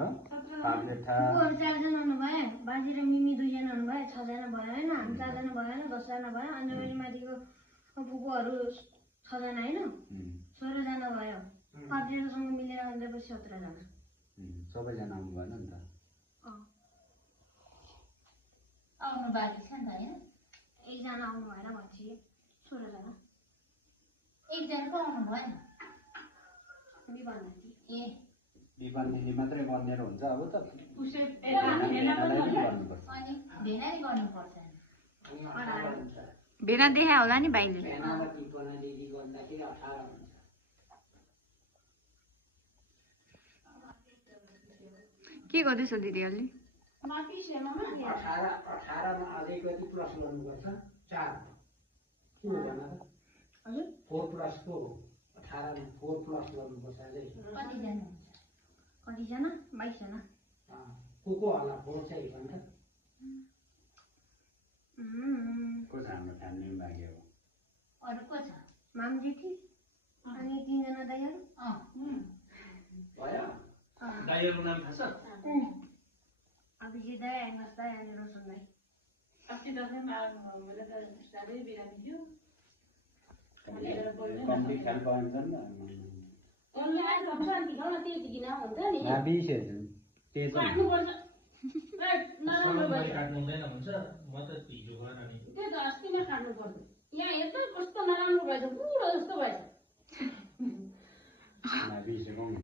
पापलेठा बुबुहरू 4 जना हुनुभयो, बाजी र मिमी 2 जना हुनुभयो, 6 जना भयो हैन, हामी 4 जना भयो हैन, 10 जना भयो, अनि फेरि माथिको बुबुहरू 6 जना हैन, 16 जना भयो। पापलेठासँग मिलेर अन्जपछि 17 जना। सबैजना आउनु भएन नि त। आउनु बाँकी छ नि त हैन? एकजना आउनु भएन भन्छ 16 जना। एकजना पो आउनु भएन। ए विवान दिदी मात्रै बनेर हुन्छ अब त। उसै भेनालाई पनि गर्नुपर्छ। अनि भेनाइ गर्नुपर्छ। भेना देखा होला नि भाइले। के गर्दैछ दिदी अलि? 18 मा अलिकति प्लस गर्नुपर्छ 4 के हो भन त? हजुर 4 प्लस 4 18 मा 4 प्लस गर्नुपर्छ अझै। कतिजना 22 जना। को होला 4 चाहिँ भन त? को छ हाम्रो फ्यामिली बाँकी अब? अरु को छ? मामजेठी अनि 3 जना दाइहरू। भयो दाइहरुको नाम थाहा छ? अभिजित दाइ, आइनस दाइ अनि रोशन दाइ। अस्ति दसैँमा आउनुभयो भने त साह्रै बिरामी थियो। कम्ती ख्याल पाउँछ नि कसले आएर भन्छ नि घरमा त्यति किन हुन्छ नि। काट्नुपर्छ। नराम्रो भयो। काट्नु हुँदैन भन्छ। म त हिजो गएर नि त्यही त अस्ति नै काट्नु पर्यो। यहाँ हेर्छ कस्तो नराम्रो भएछ, बुढो जस्तो भएछ।